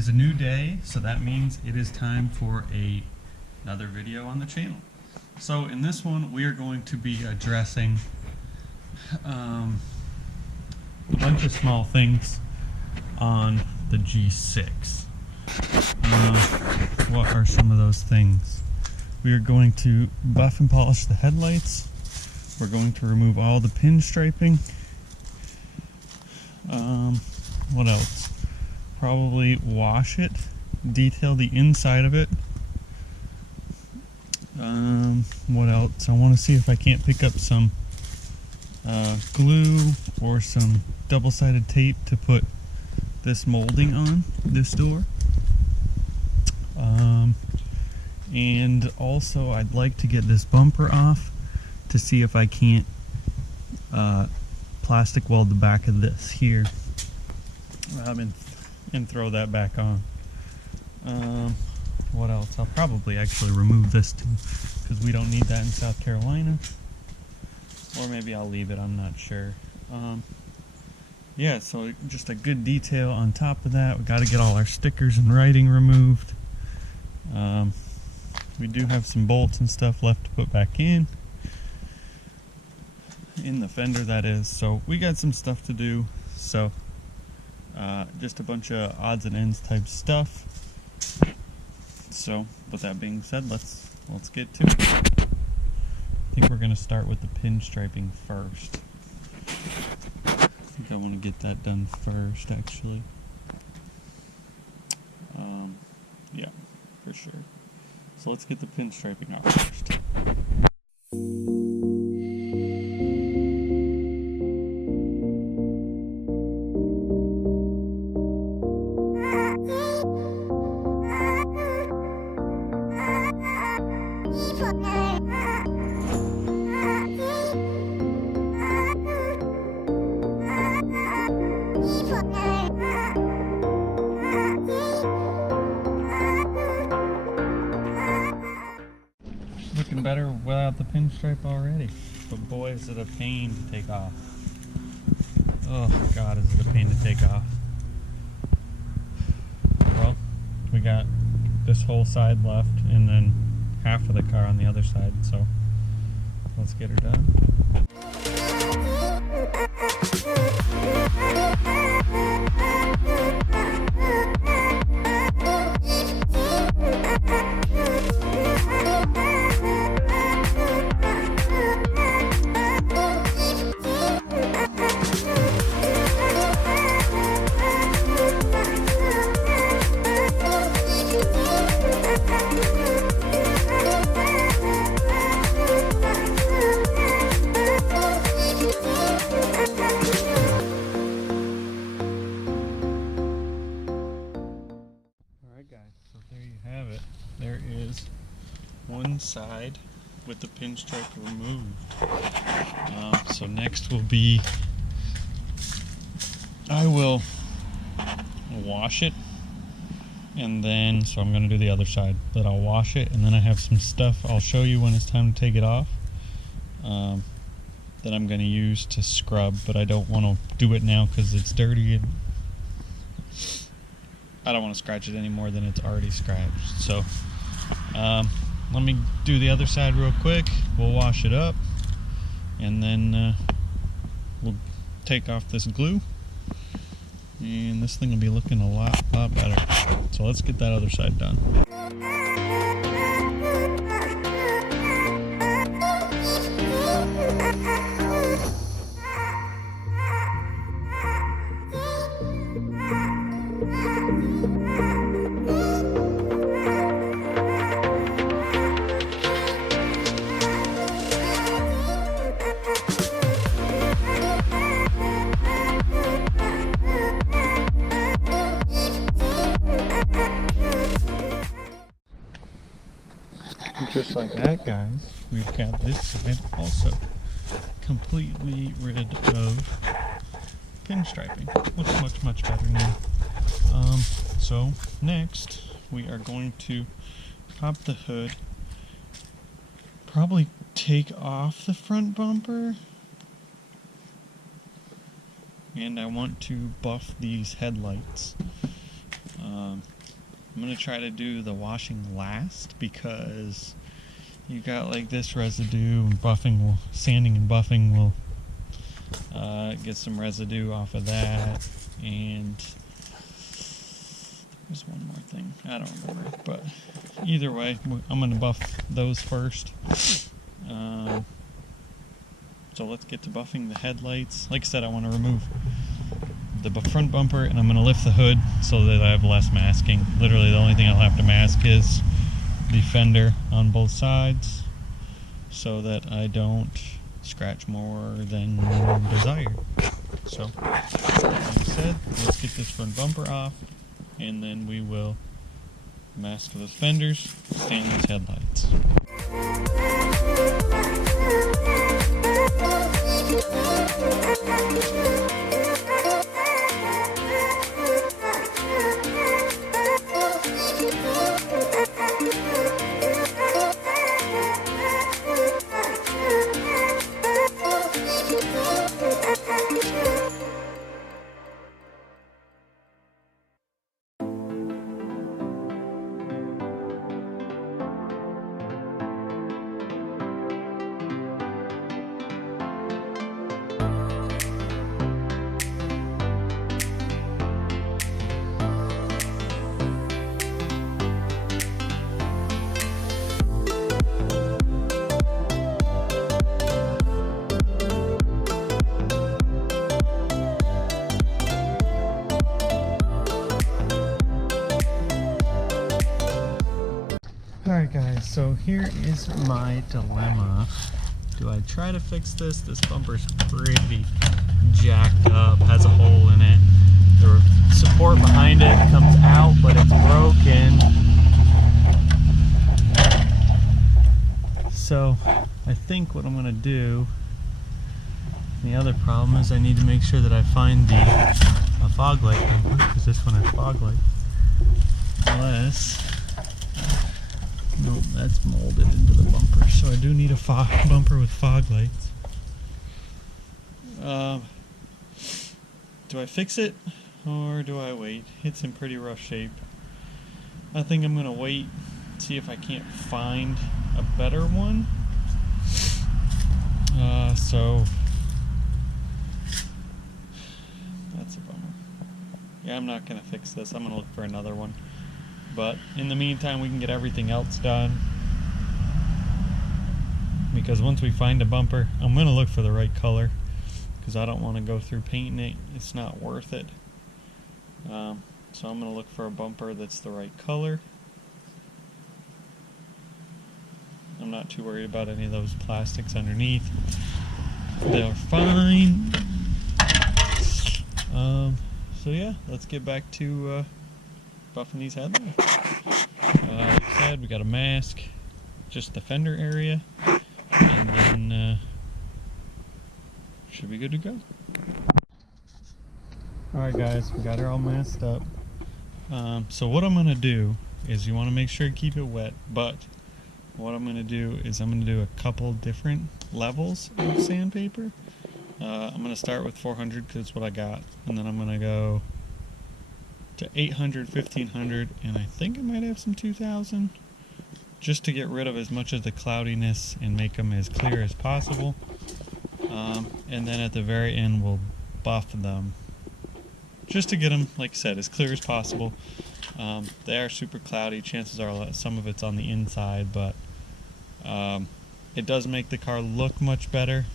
is a new day, so that means it is time for another video on the channel. So in this one, we are going to be addressing a bunch of small things on the G6. What are some of those things? We are going to buff and polish the headlights. We're going to remove all the pinstriping. What else? Probably wash it, detail the inside of it. What else? I want to see if I can't pick up some glue or some double-sided tape to put this molding on this door. And also I'd like to get this bumper off to see if I can't plastic weld the back of this here and throw that back on. What else? I'll probably actually remove this too, because we don't need that in South Carolina. Or maybe I'll leave it, I'm not sure. Yeah, so just a good detail on top of that. We got to get all our stickers and writing removed. We do have some bolts and stuff left to put back in the fender, that is. So we got some stuff to do. So just a bunch of odds and ends type stuff. So with that being said, let's get to it. I think we're gonna start with the pinstriping first. I think I want to get that done first, actually. Yeah, for sure. So let's get the pinstriping out first. Looking better without the pinstripe already, but boy is it a pain to take off. Oh god, is it a pain to take off. Well, we got this whole side left and then half of the car on the other side, so let's get her done. There is one side with the pinstripe removed. So next will be, I will wash it, and then, so I'm going to do the other side, but I'll wash it, and then I have some stuff I'll show you when it's time to take it off that I'm going to use to scrub, but I don't want to do it now because it's dirty and I don't want to scratch it any more than it's already scratched. So let me do the other side real quick. We'll wash it up, and then we'll take off this glue, and this thing will be looking a lot better. So let's get that other side done. Just like that, guys, we've got this side also completely rid of pinstriping. Looks much better now. So next we are going to pop the hood, probably take off the front bumper, and I want to buff these headlights. I'm going to try to do the washing last because you got like this residue, and buffing sanding and buffing will get some residue off of that. And there's one more thing, I don't remember, but either way, I'm going to buff those first. So let's get to buffing the headlights. Like I said, I want to remove the front bumper, and I'm going to lift the hood so that I have less masking. Literally the only thing I'll have to mask is the fender on both sides so that I don't scratch more than desired. So, like I said, let's get this front bumper off, and then we will mask those fenders, stand these headlights. Alright guys, so here is my dilemma. Do I try to fix this? This bumper's pretty jacked up, has a hole in it. The support behind it comes out, but it's broken. So I think what I'm going to do, the other problem is I need to make sure that I find a fog light bumper, because this one has fog light. Unless... no, that's molded into the bumper, so I do need a bumper with fog lights. Do I fix it or do I wait? It's in pretty rough shape. I think I'm gonna wait, see if I can't find a better one. So that's a bummer. Yeah, I'm not gonna fix this. I'm gonna look for another one. But in the meantime, we can get everything else done. Because once we find a bumper, I'm going to look for the right color. Because I don't want to go through painting it. It's not worth it. So I'm going to look for a bumper that's the right color. I'm not too worried about any of those plastics underneath. They're fine. So yeah, let's get back to... buffing these headlights. Like I said, we got a mask, just the fender area, and then should be good to go. Alright guys, we got her all masked up. So what I'm going to do is you want to make sure to keep it wet, but what I'm going to do is I'm going to do a couple different levels of sandpaper. I'm going to start with 400 because it's what I got, and then I'm going to go to 800, 1500, and I think I might have some 2000, just to get rid of as much of the cloudiness and make them as clear as possible. And then at the very end we'll buff them, just to get them, like I said, as clear as possible. They are super cloudy. Chances are some of it's on the inside, but it does make the car look much better,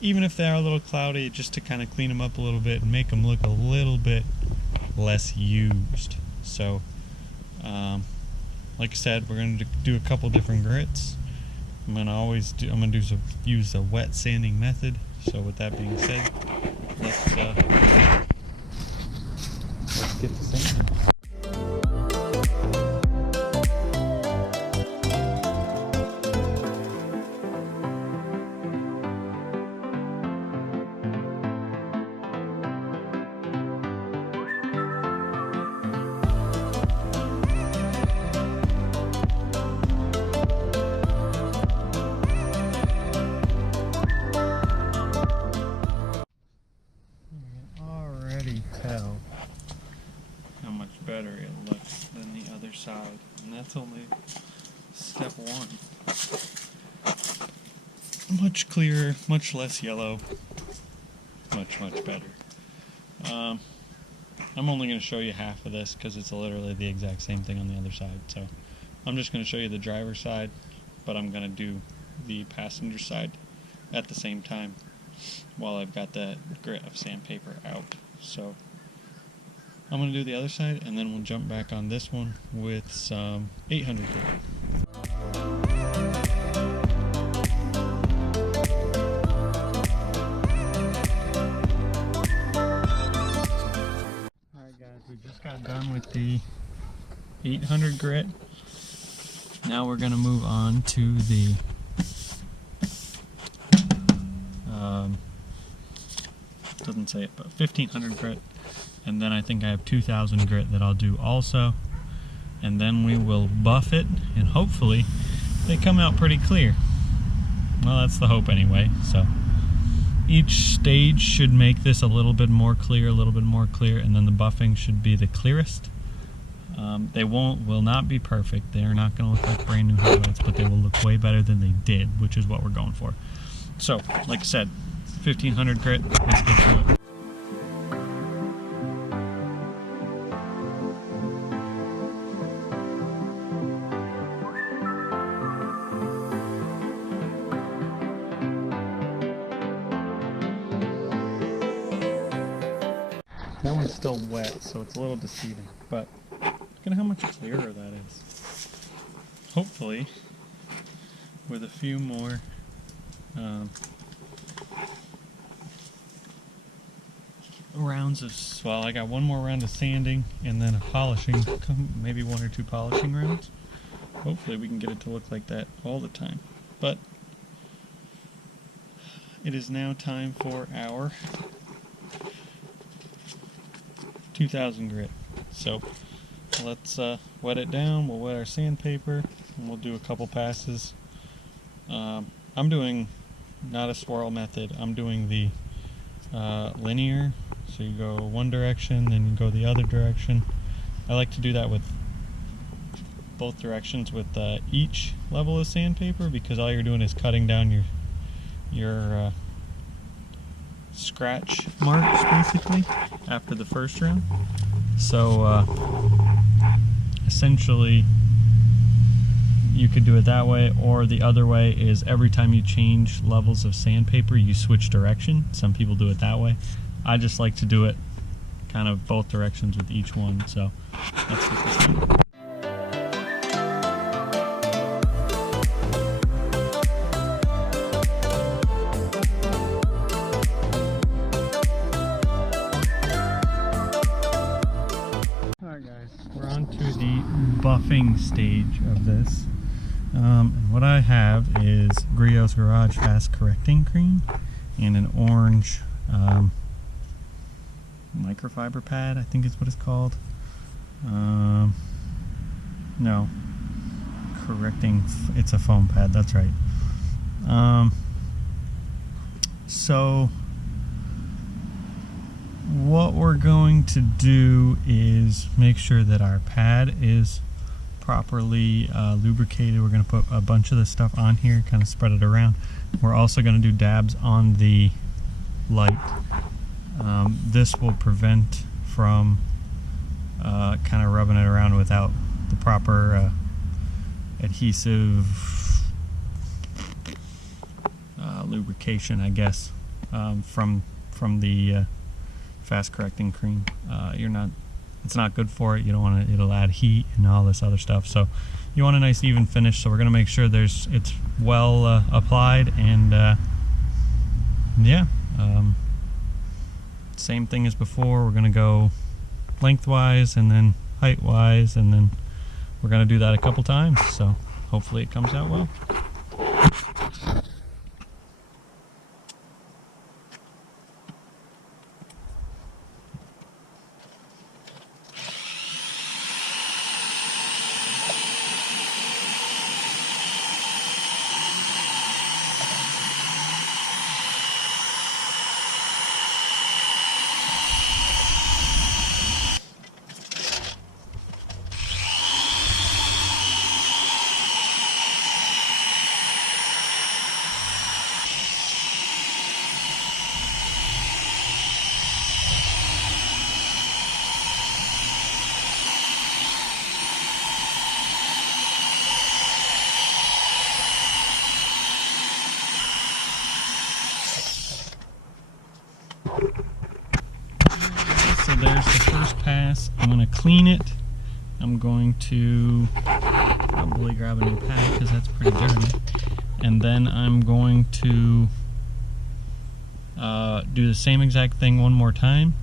even if they are a little cloudy, just to kind of clean them up a little bit and make them look a little bit less used. So like I said, we're going to do a couple different grits. I'm going to use the wet sanding method. So with that being said, let's get to sanding. and that's only step one. Much clearer, much less yellow, much better. I'm only going to show you half of this because it's literally the exact same thing on the other side. So I'm just going to show you the driver's side, but I'm going to do the passenger side at the same time while I've got that grit of sandpaper out. So I'm going to do the other side, and then we'll jump back on this one with some 800 grit. We just got done with the 800 grit. Now we're going to move on to the doesn't say it, but 1500 grit, and then I think I have 2000 grit that I'll do also, and then we will buff it, and hopefully they come out pretty clear. Well, that's the hope anyway. So each stage should make this a little bit more clear, and then the buffing should be the clearest. They will not be perfect. They are not going to look like brand new highlights, but they will look way better than they did, which is what we're going for. So, like I said, 1500 grit, let's get to it. That one's still wet, so it's a little deceiving, but look at how much clearer that is. Hopefully, with a few more rounds of, well, I got one more round of sanding and then a polishing, maybe 1 or 2 polishing rounds. Hopefully we can get it to look like that all the time. But it is now time for our 2000 grit. So let's wet it down. We'll wet our sandpaper and we'll do a couple passes. I'm doing not a swirl method. I'm doing the linear. So you go one direction, then you go the other direction. I like to do that with both directions with each level of sandpaper, because all you're doing is cutting down your scratch marks basically after the first round. So essentially you could do it that way, or the other way is every time you change levels of sandpaper you switch direction. Some people do it that way. I just like to do it kind of both directions with each one. So let's get this done. Alright guys, we're on to the buffing stage of this. And what I have is Griot's Garage Fast Correcting Cream and an orange microfiber pad, I think is what it's called. No, correcting, it's a foam pad, that's right. So what we're going to do is make sure that our pad is properly lubricated. We're going to put a bunch of this stuff on here, kind of spread it around. We're also going to do dabs on the light. This will prevent from kind of rubbing it around without the proper adhesive lubrication, I guess, from the fast correcting cream. It's not good for it. You don't want to, it'll add heat and all this other stuff. So you want a nice even finish. So we're going to make sure it's well applied, and yeah, same thing as before. We're going to go lengthwise and then height-wise, and then we're going to do that a couple times. So hopefully it comes out well. this. I'm going to clean it. I'm going to probably grab a new pad because that's pretty dirty. And then I'm going to do the same exact thing one more time.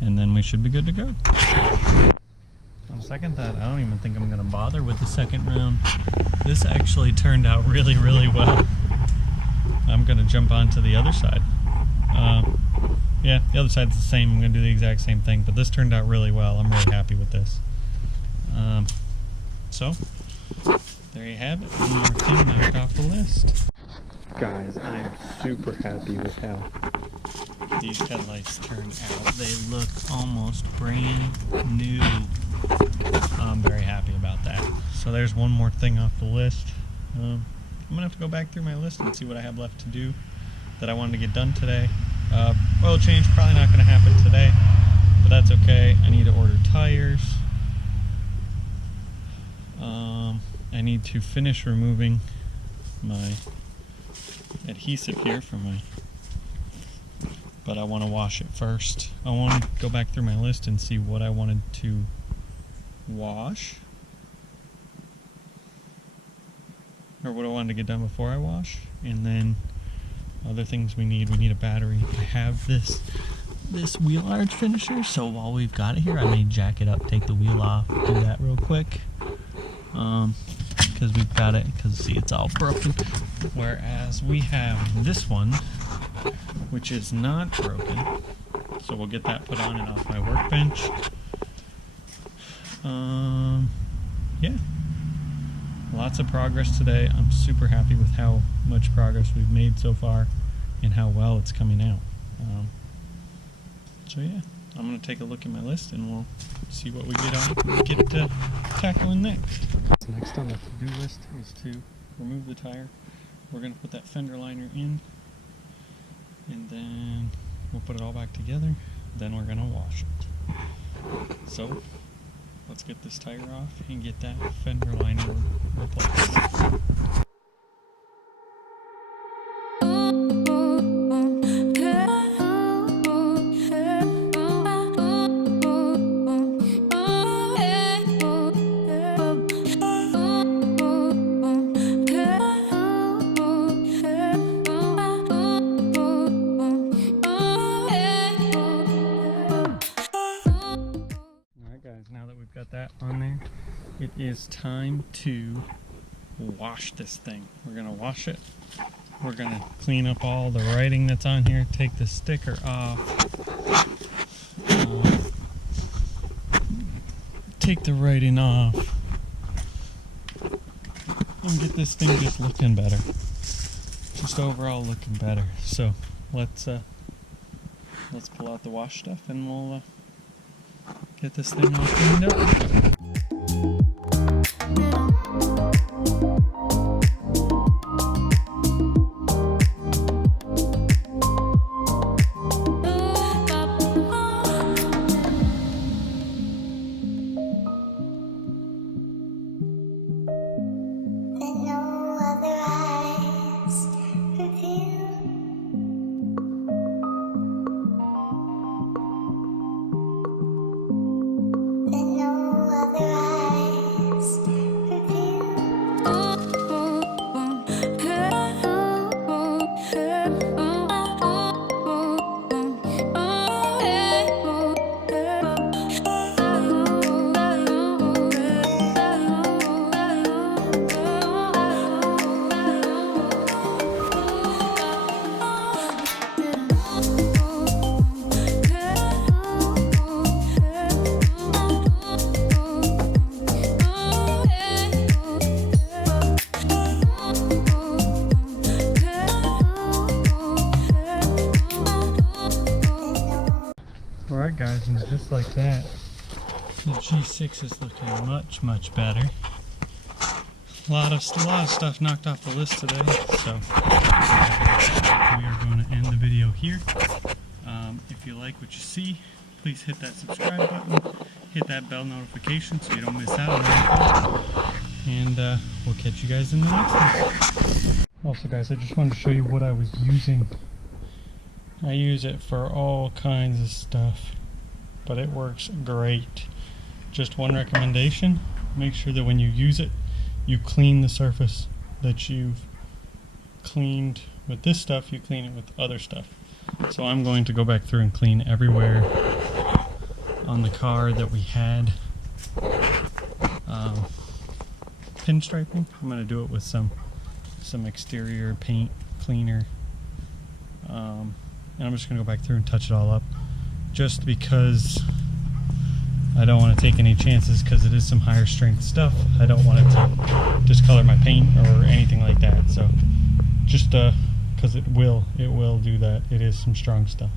And then we should be good to go. On second thought, I don't even think I'm going to bother with the second round. This actually turned out really, really well. I'm going to jump onto the other side. Yeah, the other side's the same. I'm going to do the exact same thing, but this turned out really well. I'm really happy with this. So, there you have it. One more thing knocked off the list. Guys, I'm super happy with how these headlights turned out. They look almost brand new. I'm very happy about that. So there's one more thing off the list. I'm going to have to go back through my list and see what I have left to do that I wanted to get done today. Oil change, probably not going to happen today, but that's okay. I need to order tires. I need to finish removing my adhesive here from my, but I want to wash it first. I want to go back through my list and see what I wanted to wash, or what I wanted to get done before I wash, and then other things we need a battery. I have this wheel arch finisher, so while we've got it here, I may jack it up, take the wheel off, do that real quick, because we've got it, because see, it's all broken, whereas we have this one which is not broken, so we'll get that put on and off my workbench. Yeah, lots of progress today. I'm super happy with how much progress we've made so far and how well it's coming out. So yeah, I'm going to take a look at my list and we'll see what we get tackling next. So next on the to-do list is to remove the tire. We're going to put that fender liner in, and then we'll put it all back together. Then we're going to wash it. So let's get this tire off and get that fender liner replaced. That on there, it is time to wash this thing. We're gonna wash it. We're gonna clean up all the writing that's on here, take the sticker off, take the writing off, and get this thing just looking better, just overall looking better. So let's pull out the wash stuff and we'll get this thing all cleaned up. Alright guys, and just like that, the G6 is looking much, much better. A lot of stuff knocked off the list today, so we are going to end the video here. If you like what you see, please hit that subscribe button, hit that bell notification so you don't miss out on anything, and we'll catch you guys in the next one. Also guys, I just wanted to show you what I was using. I use it for all kinds of stuff. but it works great. Just one recommendation, make sure that when you use it, you clean the surface that you've cleaned with this stuff, you clean it with other stuff. So I'm going to go back through and clean everywhere on the car that we had pinstriping. I'm going to do it with some exterior paint cleaner, and I'm just going to go back through and touch it all up, just because I don't want to take any chances, because it is some higher strength stuff. I don't want it to discolor my paint or anything like that. So just because it will do that. It is some strong stuff.